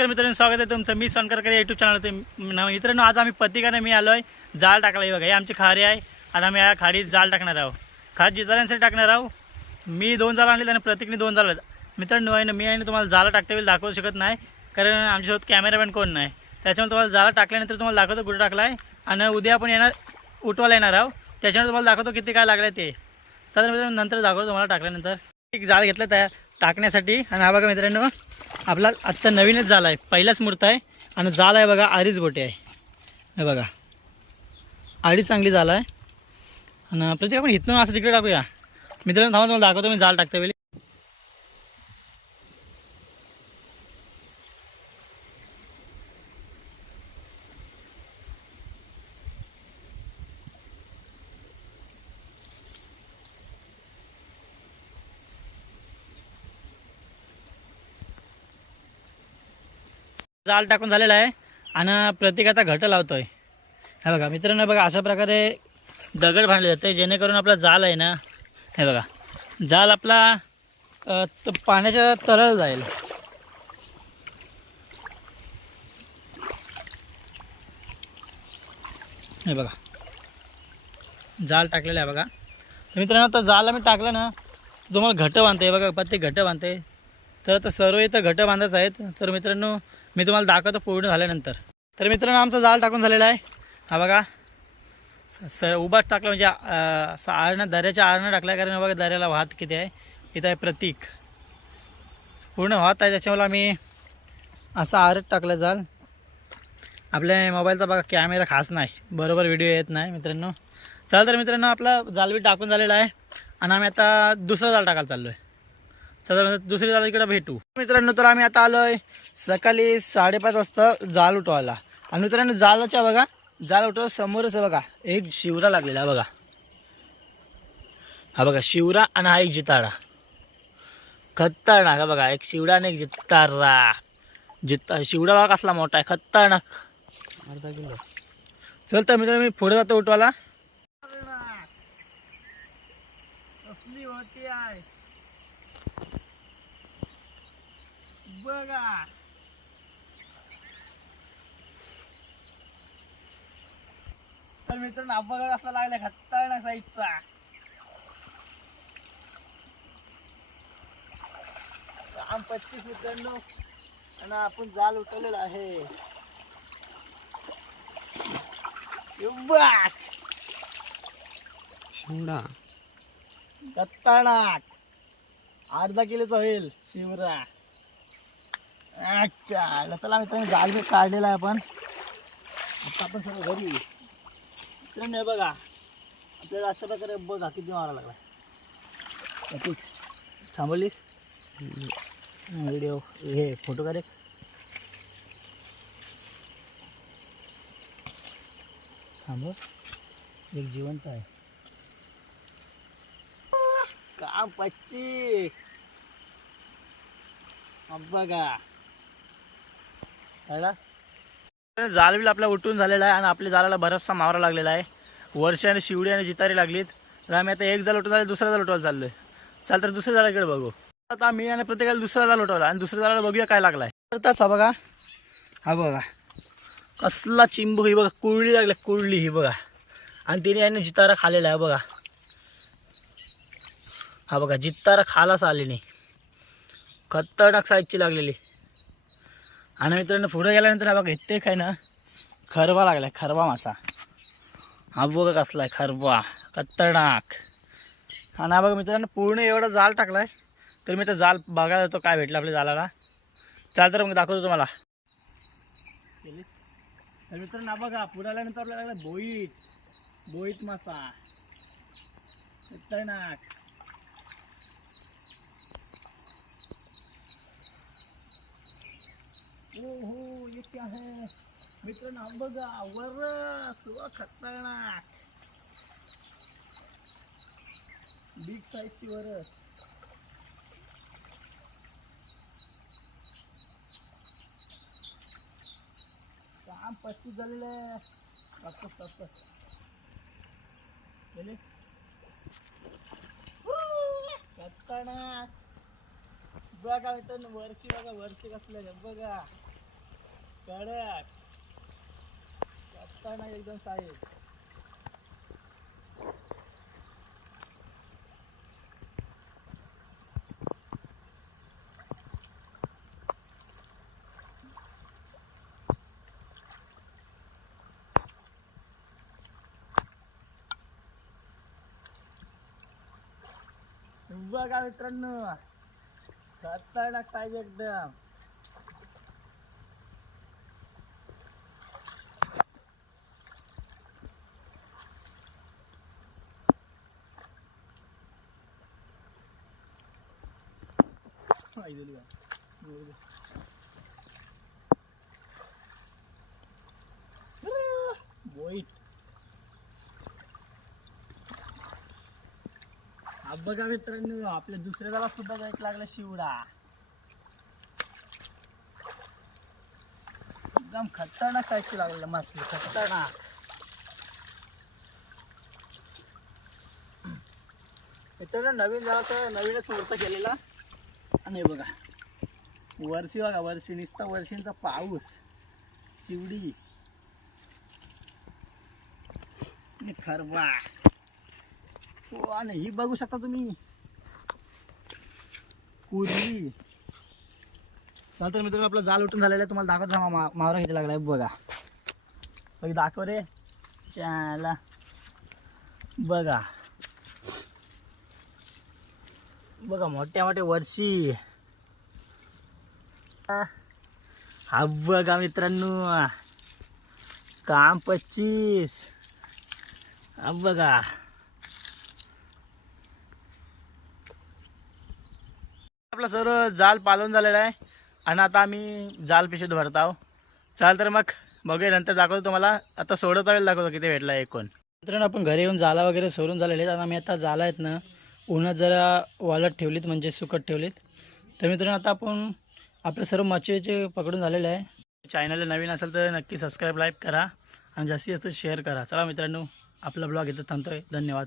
नमस्कार मित्रांनो, स्वागत आहे तुमचं. मी सोनकर यूट्यूब चॅनल. मित्रांनो, आज आम्ही पतिकाने मी आलो आहे जाळ टाकला. बघा, ही आमची खारी आहे आणि आम्ही या खाडीत जाळ टाकणार आहोत. खास जिताऱ्यांसाठी टाकणार आहोत. मी 2 जाळ आणले आणि प्रतीकने 2 जाळ. मित्रांनो आहे ना, मी आहे तुम्हाला जाळ टाकता वेळी दाखवू शकत नाही, कारण आमच्यासोबत कॅमेरामॅन कोण नाही. त्याच्यामुळे तुम्हाला जाळ टाकल्यानंतर तुम्हाला दाखवतो कुठं टाकला आहे. आणि उद्या आपण येणार उठवायला येणार आहोत. त्याच्यामुळे तुम्हाला दाखवतो किती काय लागलं ते. साधारण मित्रांनो नंतर दाखवतो तुम्हाला टाकल्यानंतर. एक जाळ घेतलं त्या टाकण्यासाठी. आणि हा बघा मित्रांनो, आपला आजचा नवीनच जाळ आहे, पहिलाच मूर्त आहे. आणि जाळ आहे बघा, अडीच गोटे आहे. हे बघा, अडीच चांगली जाळ आहे. आणि प्रत्येक आपण इथून असं तिकडे टाकूया. मित्रांनो थांबा, तुम्हाला दाखवतो मी जाळ टाकता वेळी. जाळ टाकून झालेला आहे आणि प्रत्येक आता घट लावतोय. हे बघा मित्रांनो, बघा अशा प्रकारे दगड बांधले जाते, जेणेकरून आपला जाळ आहे ना, हे बघा जाळ आपला पाण्याच्या तळाला जाईल. हे बघा जाळ टाकलेला आहे बघा. तर मित्रांनो, आता जाळ मी टाकलं ना, तुम्हाला घट बांधते. बघा प्रत्येक घट बांधते. तर आता सर्व इथं घट बांधायचं आहेत. तर मित्रांनो मी तुम्हाला दाखवतो पूर्ण झाल्यानंतर. तर मित्रांनो, आमचा जाळ टाकून झालेला आहे. हा बघा उभाच टाकला, म्हणजे असं आळणं, दऱ्याच्या आळणं टाकला. कारण बघा दऱ्याला वाहत किती आहे. इथं आहे प्रतीक, पूर्ण वाहत आहे. त्याच्यामुळे आम्ही असं आरत टाकलं जाळ. आपल्या मोबाईलचा बघा कॅमेरा खास नाही, बरोबर व्हिडिओ येत नाही मित्रांनो. चला तर मित्रांनो, आपला जाळ बी टाकून झालेला आहे आणि आम्ही आता दुसरा जाळ टाकायला चाललो आहे. चला दुसरी जाळ इकडे भेटू मित्रांनो. तर आम्ही आता आलो आहे सकाळी 5:30 वाजता जाळ उठवायला. आणि मित्रांनो जाळाच्या बघा, जाळ उठवा समोरच बघा एक शिवरा लागलेला बघा. हा बघा शिवरा आणि हा एक जितारा. खतरनाक बघा, एक शिवरा आणि एक जितारा. शिवरा बघा कसला मोठा आहे, खतरनाक, अर्धा किलो. चल तर मित्रांनो, मी पुढे जातो उठवायला. कसली होती आहे बघा. तर मित्रांनो बघा कसा लागला, खतरनाक साईजचा. काम 25 मित्रांनो आणि आपण जाळ उठवलेला आहे. शिवडा खतरनाक, अर्धा किलोचा होईल शिवरा. अच्छा चला मित्रांनो, जाळ बी काढलेला आहे आपण. आता आपण सगळं घरी मित्रांनो. हे बघा आपल्याला अशा प्रकारे बघा किती मारा लागला. थांबवलीस व्हिडिओ, हे फोटो काढ. थांबव, एक जिवंत आहे. काम 25 बघा. जाळ बिल आपला उठून झालेला आहे आणि आपल्या जाळाला बराचसा मावरा लागलेला आहे. वर्षे आणि शिवडी आणि जितारी लागलीत. तर आम्ही आता एक जाळ उठून झाले, दुसरा जाळ उठवायला चाललोय. चाल तर दुसऱ्या जाळाकडे बघू. आता मी आणि प्रत्येकाला दुसरा जाळ उठवला आणि दुसऱ्या जाळाला बघूया काय लागलाय. तर बघा, हा बघा कसला चिंबू, ही बघा कुळली लागली, कुळली ही बघा. आणि तिने याने जितारा खालेला आहे बघा. हा बघा जितारा खालाच आली नाही, खतरनाक साईजची लागलेली. आणि मित्रांनो पुढे गेल्यानंतर हा बघा इथे काय ना, खरबा लागलाय, खरबा मासा. हा बघा कसला आहे खरबा, खतरनाक. आणि हा बघा मित्रांनो पूर्ण एवढा जाळ टाकलाय. तर मी तर जाळ बघायला जातो काय भेटलं आपल्या जाळाला. चाल तर मग दाखवतो तुम्हाला. तर मित्रांनो बघा पुढे आल्यानंतर आपल्याला लागला बोईत, बोईत मासा खतरनाक. हो ये क्या है मित्रांनो, बघा वर खतरनाक बिग साईजची वर. काम 25 झालेलं आहे. खतरनाक बघा मित्रांनो, वरची बघा, वरची कसलं बघा. कडक आता नाही एकदम साईज. बघा मित्रांनो खतरनाक साईज एकदम. बोईट हा बघा मित्रांनो आपल्या दुसऱ्या जाळात सुद्धा जायला लागला शिवडा. एकदम खतरनाक साईजची लागलेला मासली खतरनाक. मित्रांनो नवीन जाळाचं नवीनच मुहूर्त केलेला. आणि बघा वर्षी बघा वर्षी नुसता वर्षींचा पाऊस शिवडी आणि खरबा. आणि ही बघू शकता तुम्ही कुर्ली. नंतर मित्रांनो आपलं जाल उठून झालेलं आहे. तुम्हाला दाखवत जा मावरा किती लागलाय बघा. बघ दाखव रे चाला बघा बघा मोठ्या मोठ्या वर्षी. हा बघा मित्रांनो काम 25. हा बघा आपला सर्व जाल पालवून झालेला आहे आणि आता आम्ही जाल पिशवीत भरत आहोत. चाल तर मग बघूया नंतर दाखवतो तुम्हाला. आता सोडता वेळ दाखवतो किती भेटला एकूण. मित्रांनो आपण घरी येऊन जाला वगैरे सोडून झालेले आहेत. आम्ही आता जाला आहेत ना उन्हात जरा वाळत ठेवलीत म्हणजे सुकत ठेवलीत. तर मित्रांनो आता आपण आपले सर्व मच्छीचे पकडून झालेले आहे. चॅनलला नवीन असेल तर नक्की सबस्क्राईब लाईक करा आणि जास्तीत जास्त शेअर करा. चला मित्रांनो आपला ब्लॉग इथं थांबतोय. धन्यवाद.